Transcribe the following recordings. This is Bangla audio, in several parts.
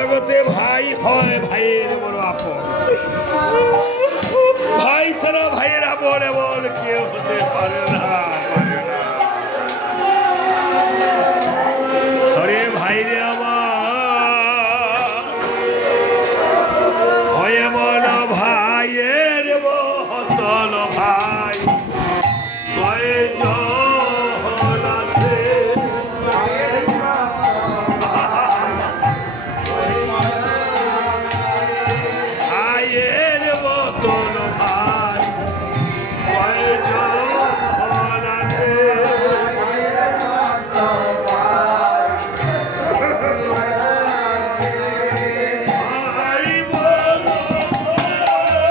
জগতে ভাই হয় ভাইয়ের বড় আপন। ভাই ছাড়া ভাইয়ের আপন এমন কেউ হতে পারে না। আরে ভাইরে আমার হয় এমন ভাইয়ের মহতন ভাই কয়জন আছে। ভাইয়ের মতন ভাই কয়জন আছে। ভাইয়ের মতন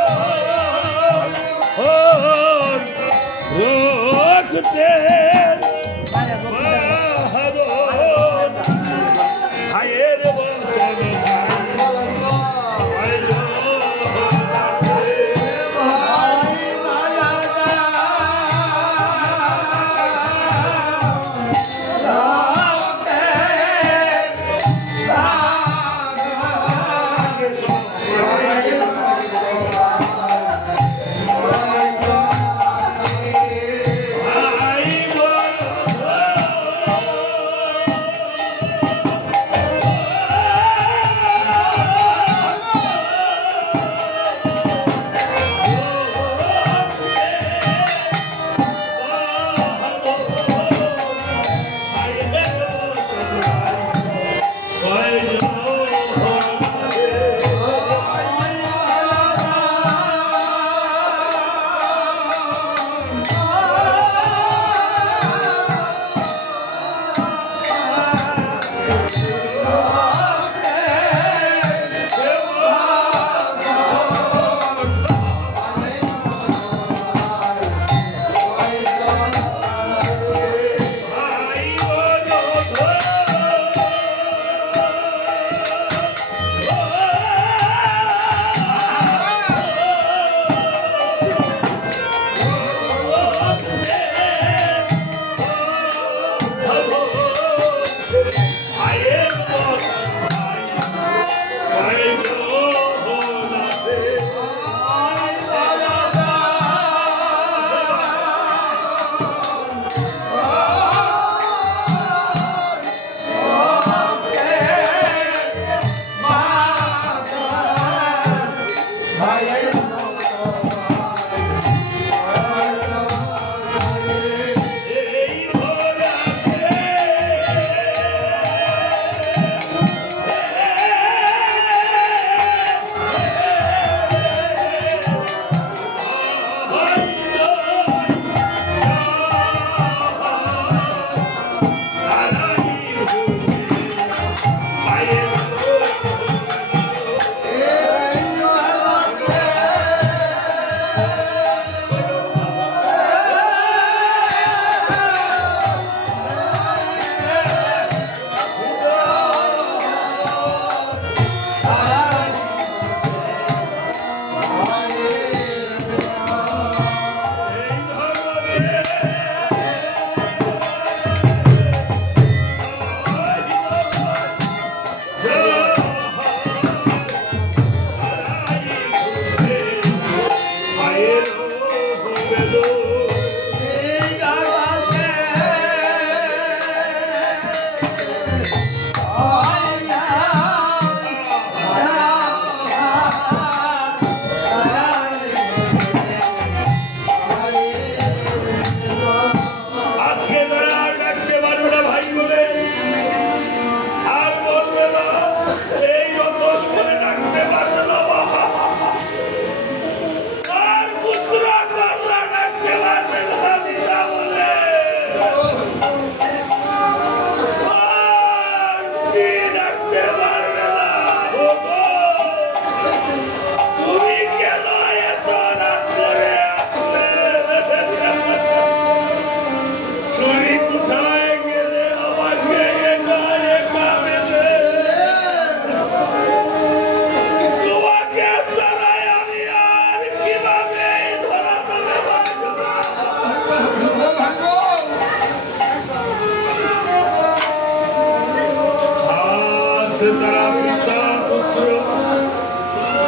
Sitaram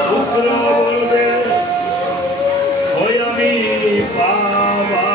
পুত্র বলবে ওই আমি বাবা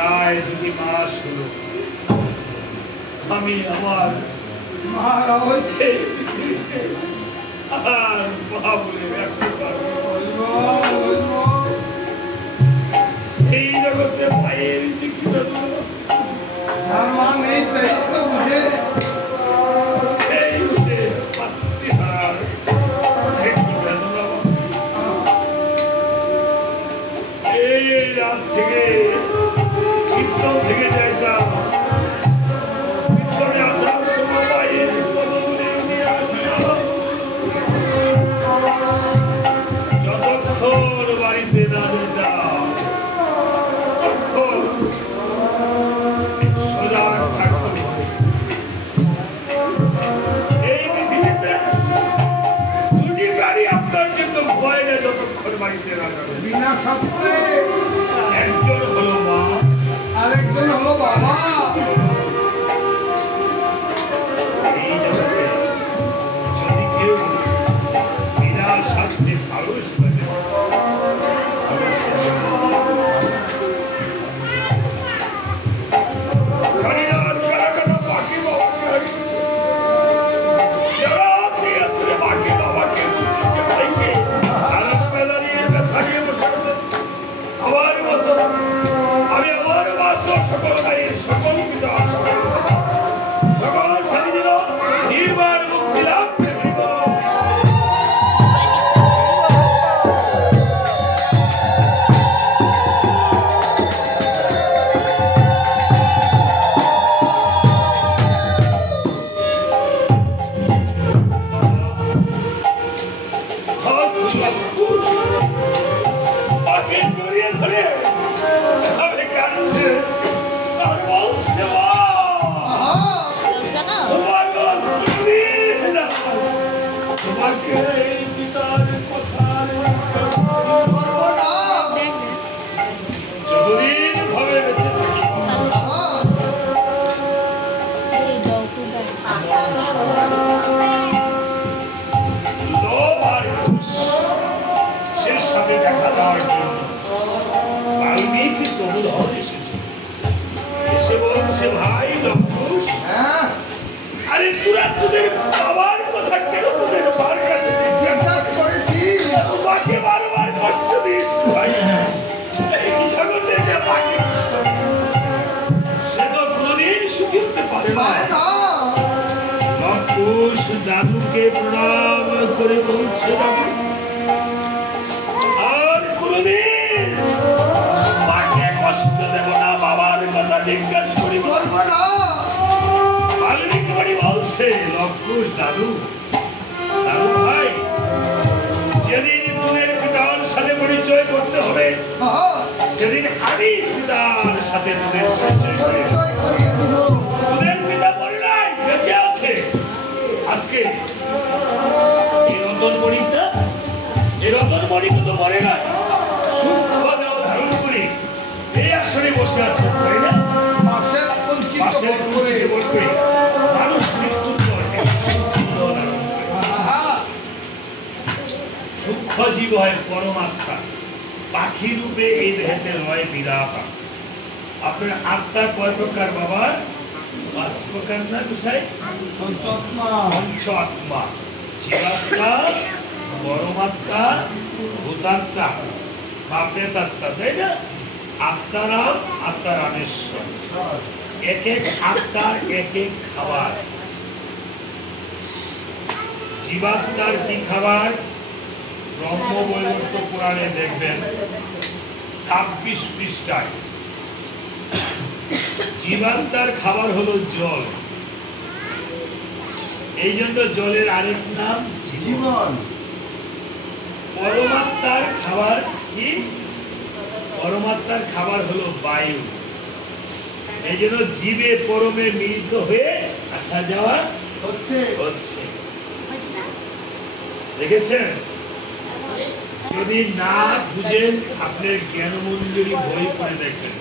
প্রায় 2 মাস হলো আমি আমার মার হচ্ছে আর বাবুরে রাখতে পারবো এই জগতে মায়ের জিজ্ঞাসা যার মা নেই তাই তো বুঝে সেই বুঝে পাত্রীহার সেই বেদনা এই রাত থেকে কীর্তন থেকে যাইতাম কীর্তনে আসার সময় মায়ের পদগুলি নিয়ে আসলাম যতক্ষণ বাড়িতে না যেতাম ততক্ষণ সজাগ থাকতাম এই পৃথিবীতে 2টি গাড়ি আপনার জন্য ভয় না যতক্ষণ বাড়িতে না যাবে বিনা সাথে একজন হলো মা আরেকজন হলো বাবা এই জগতে যদি কেউ বিনা স্বার্থে ভালোবাসে জানি না কারা কারা বাকি বাবাকে হারিয়েছে যারা আছে আসলে বাকি বাবাকে মুক্তিকে থেকে আলাদা বেলা নিয়ে ব্যথা নিয়ে বসে আছে আমার মতো আমি আমার বাস সকল ভাইয়ের সকল পিতা সকল স্বামীদের নির্বাণ মুক্তি লাভ করিব মাকে জড়িয়ে ধরে আমি কাঁদছে আর বলছে মা তোমার কোনদিন না তোমাকে এই পিতার কথার যতদিন ভাবে বেঁচে থাকি লোভ আর শেষ সাথে দেখা দেওয়ার জন্য বাল্মীকি তরুণ এসেছে এসে বলছে ভাই লঙ্কুশ আরে তোরা তোদের বাবার কথা কেন তোদের মার কাছে জিজ্ঞাসা করেছি মাকে বারবার কষ্ট দিস ভাই এই জগতে যে মাকে সে তো কোনোদিন সুখী হতে পারে না লঙ্কুশ দাদুকে প্রণাম করে বলছে দাদু আর কোনোদিন মাকে কষ্ট দেব না বাবার কথা জিজ্ঞাসা করি করবো না বাল্মীকি বাড়ি বলছে লঙ্কুশ দাদু দাদু ভাই যেদিন তোদের পিতার সাথে পরিচয় করতে হবে সেদিন আমি পিতার সাথে তোদের পরিচয় করি পরিচয় করিয়ে দিব তোদের পিতা মরে নাই বেঁচে আছে আজকে এই রতনমণিটা এই রতনমণি কিন্তু মরে নাই সূক্ষ্ম দেহ ধারণ করে এই আসনে বসে আছে তাই না মাসের পাশের বন্ধ করে কুঞ্চিতে বসবে মানুষ মৃত্যুর পর সূক্ষ্ম জীব হয় পরমাত্মা পাখি রূপে এই দেহেতে রয় বিরাটা আপনার আত্মা কয় প্রকার বাবা 5 প্রকার না বিষয় পঞ্চাত্মা পঞ্চ আত্মা জীবাত্মা পরমাত্মা ভূতাত্মা বা প্রেতাত্মা তাই না আত্মারাম আত্মারামেশ্বর এক এক আত্মার এক এক খাবার জীবাত্মার কি খাবার ব্রহ্মবৈবর্ত পুরাণে দেখবেন 26 পৃষ্ঠায় জীবাত্মার খাবার হলো জল এই জন্য জলের আরেক নাম জীবন পরমাত্মার খাবার কি পরমাত্মার খাবার হলো বায়ু এই জন্য জীবে পরমে মিলিত হয়ে আসা যাওয়া হচ্ছে হচ্ছে দেখেছেন যদি না বুঝেন আপনার জ্ঞানমঞ্জুরি বই পড়ে দেখবেন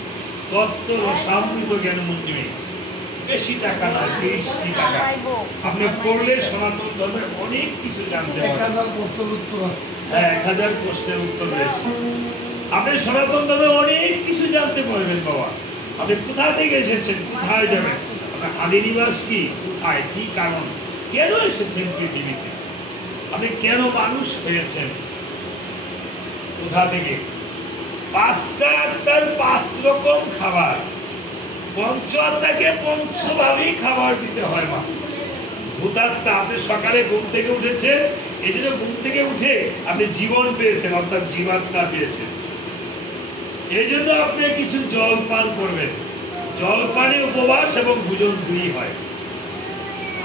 তত্ত্ব রসামৃত জ্ঞানমঞ্জুরি বেশি টাকা না 30টি টাকা আপনি পড়লে সনাতন ধর্মের অনেক কিছু জানতে পারবেন 1000 প্রশ্নের উত্তর আছে হ্যাঁ 1000 প্রশ্নের উত্তর রয়েছে আপনি সনাতন ধর্মে অনেক কিছু জানতে পারবেন বাবা আপনি কোথা থেকে এসেছেন, কোথায় যাবেন, আপনার আদি নিবাস কি, কোথায়, কি কারণ, কেন এসেছেন পৃথিবীতে, আপনি কেন মানুষ হয়েছেন, কোথা থেকে। পাঁচটা আত্মার 5 রকম খাবার, পঞ্চ আত্মাকে পঞ্চভাবেই খাবার দিতে হয় মা। ভূতাত্মা, আপনি সকালে ঘুম থেকে উঠেছেন, এই জন্য ঘুম থেকে উঠে আপনি জীবন পেয়েছেন, অর্থাৎ জীবাত্মা পেয়েছেন। এই জন্য আপনি কিছু জল পান করবেন। জল পানে উপবাস এবং ভোজন 2 হয়।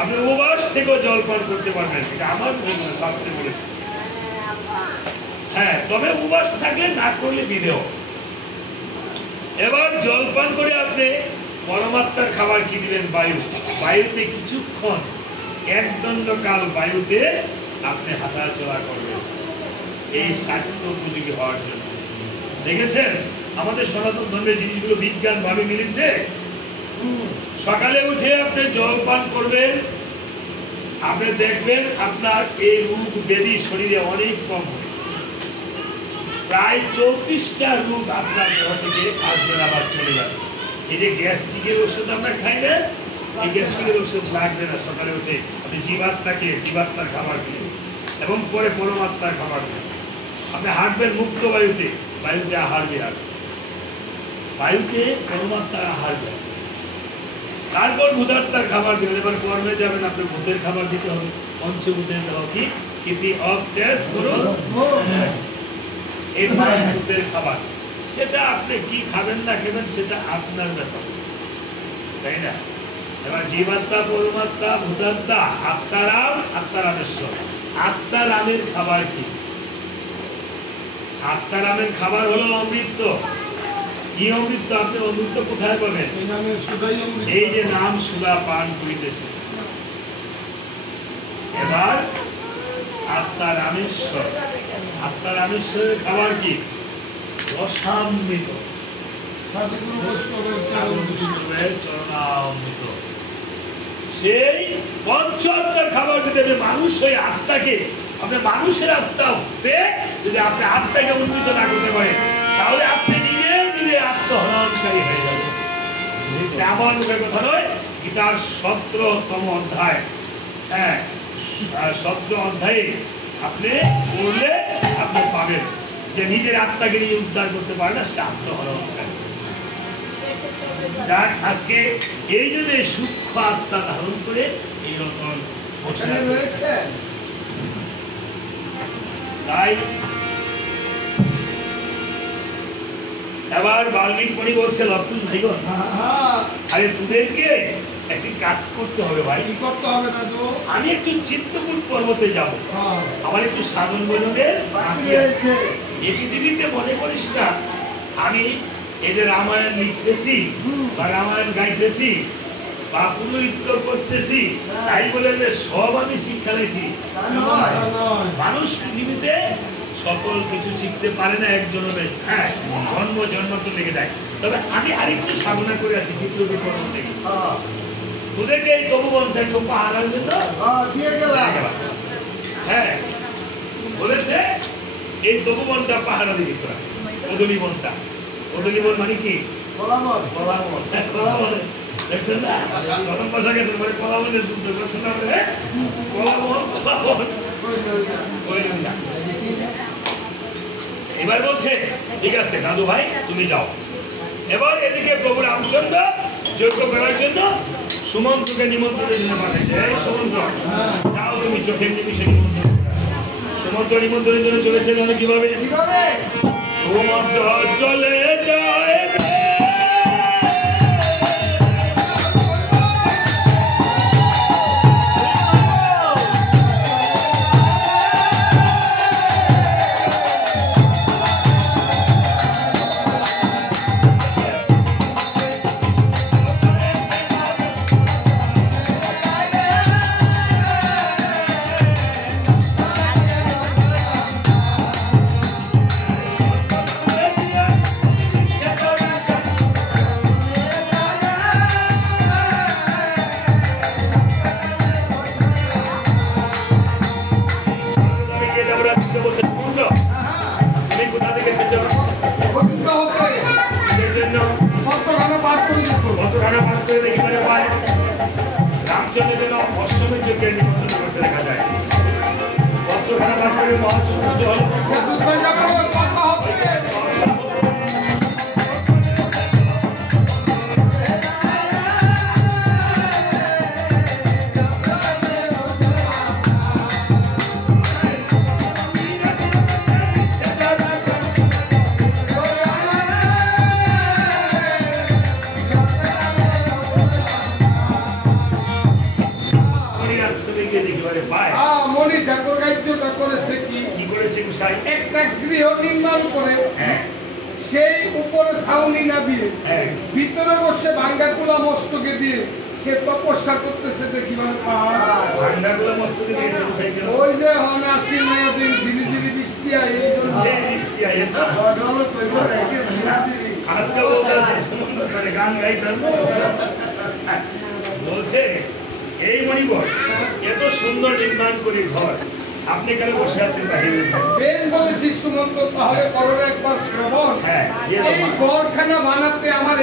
আপনি উপবাস থেকেও জল পান করতে পারবেন, এটা আমার শাস্ত্রে বলেছে। হ্যাঁ, তবে উপবাস থাকলে না করলে বিধেয়। এবার জল পান করে আপনি পরমাত্মার খাবার কি দিবেন, বায়ু। বায়ুতে কিছুক্ষণ 1 দণ্ডকাল বায়ুতে আপনি হাঁটাচলা করবেন, এই স্বাস্থ্য উপযোগী হওয়ার জন্য। দেখেছেন আমাদের সনাতন ধর্মের জিনিসগুলো বিজ্ঞান ভাবে মিলেছে। সকালে উঠে আপনি জল পান করবেন, আপনি দেখবেন আপনার এই রোগ ব্যাধি শরীরে অনেক কম হবে। প্রায় 34টা রোগ আপনার দেহ থেকে আসবে, আবার চলে যাবে। এই যে গ্যাস্ট্রিকের ওষুধ আমরা খাই না, এই গ্যাস্ট্রিকের ওষুধ লাগবে না। সকালে উঠে আপনি জীবাত্মার খাবার খেয়ে এবং পরে পরমাত্মার খাবার খেয়ে আপনি হাঁটবেন মুক্ত বায়ুতে, বায়ুতে আহার বিহার, বায়ুতে পরমাত্মার আহার বিহার। তারপর ভূতাত্মার খাবার দিবেন। এবার কর্মে যাবেন, আপনি ভূতের খাবার দিতে হবে। পঞ্চভূতের দেহ কি ইতি অফ টেস করুন, এই ভূতের খাবার, সেটা আপনি কি খাবেন না খাবেন সেটা আপনার ব্যাপার, তাই না। এবার জীবাত্মা, পরমাত্মা, ভূতাত্মা, আত্মারাম, আত্মারামেশ্বর। আত্মারামের খাবার কি? আত্মারামের খাবার হলো অমৃত। কি অমৃত? আপনি অমৃত কোথায় পাবেন? এই যে নাম সুধা পান করিতেছে। এবার আত্মারামেশ্বর, আত্মারামেশ্বরের খাবার কি? রসামৃত, চরণামৃত। সেই পঞ্চ আত্মার খাবার যদি আপনি মানুষ হয়ে আত্মাকে, আপনি মানুষের আত্মা পেয়ে যদি আপনি আত্মাকে উন্নীত না করতে পারেন, তাহলে আপনি নিজে নিজে আত্মহরণকারী হয়ে যাবেন। আমার মুখের কথা নয়, গীতার 17তম অধ্যায়, হ্যাঁ 17 অধ্যায়ে আপনি পড়লে আপনি পাবেন যে নিজের আত্মাকে নিয়ে উদ্ধার করতে পারে না, সে আত্মহরণকারী। যাক, আজকে এই জন্য সূক্ষ্ম আত্মা ধারণ করে এই রকম রয়েছে। তাই এবার বাল্মীকি মণি বলছে, লক্ষুষ ভাইগণ, আরে তোদেরকে একটি কাজ করতে হবে ভাই। কি করতে হবে দাদু? আমি একটু চিত্রকূট পর্বতে যাব, আমার একটু সাধন ভোজনের বাকি আছে। এই পৃথিবীতে মনে করিস না আমি এই যে রামায়ণ লিখতেছি বা রামায়ণ গাইতেছি বা পুরোহিত্য করতেছি, তাই বলে যে সব আমি শিক্ষা নিয়েছি। মানুষ পৃথিবীতে সকল কিছু শিখতে পারে না এক জন্মে, হ্যাঁ জন্ম জন্ম তো লেগে যায়। তবে আমি আরেকটু সাধনা করে আসি চিত্রকূট পর্বত থেকে। তোদেরকে এই তপবন থেকে পাহাড়ের জন্য হ্যাঁ বলেছে, এই তপবনটা পাহাড়া দিবি তোরা। কদলী বনটা, কদলী বন মানে কি? দেখছেন না প্রথম কথা গেছেন, মানে কলাবনের যুদ্ধ করছেন না, এবার বলছে ঠিক আছে দাদু ভাই তুমি যাও। এবার এদিকে প্রভু রামচন্দ্র যজ্ঞ করার জন্য সুমন্ত্রকে নিমন্ত্রণের জন্য পাঠাইছে। এই সুমন্ত্র যাও তুমি চোখের নিমিষে নিমন্ত্রণ। সুমন্ত্র নিমন্ত্রণের জন্য চলেছে কিভাবে? সুমন্ত্র চলে যায় কতখানা পাঠ করে দেখো। কতখানা পাঠ করে দেখি মানে পায় রামচন্দ্র যেন অষ্টমের যজ্ঞের নিমন্ত্রণ করতে দেখা যায় কতখানা পাঠ করে মহাসন্তুষ্ট হল চতুর্থ যাবো কথা হচ্ছে। মনি ঠাকুর কার্যটা করেছে কি করেছে গোসাই একটা গৃহ নির্মাণ করে হ্যাঁ সেই উপরে ছাউনি না দিয়ে হ্যাঁ ভিতরে বসে ভাঙ্গা তুলা মস্তকে দিয়ে সে তপস্যা করতেছে দেখি মানে ভান্ডারগুলো মস্তকে দিয়েছে গোসাই কেন ওই যে হন আসি মেয়েদিন ঝিরি ঝিরি বৃষ্টি আয় এই জন্য সেই বৃষ্টি আইয়ে না আজকে বলতেছে সুন্দর করে গান গাইতাম বলছে এই মণিবর এত সুন্দর নির্মাণ করে ঘর আপনি কেন বসে আছেন বাহিরে বেশ বলেছি সুমন্ত তাহলে করো একবার শ্রবণ হ্যাঁ এই ঘরখানা বানাতে আমার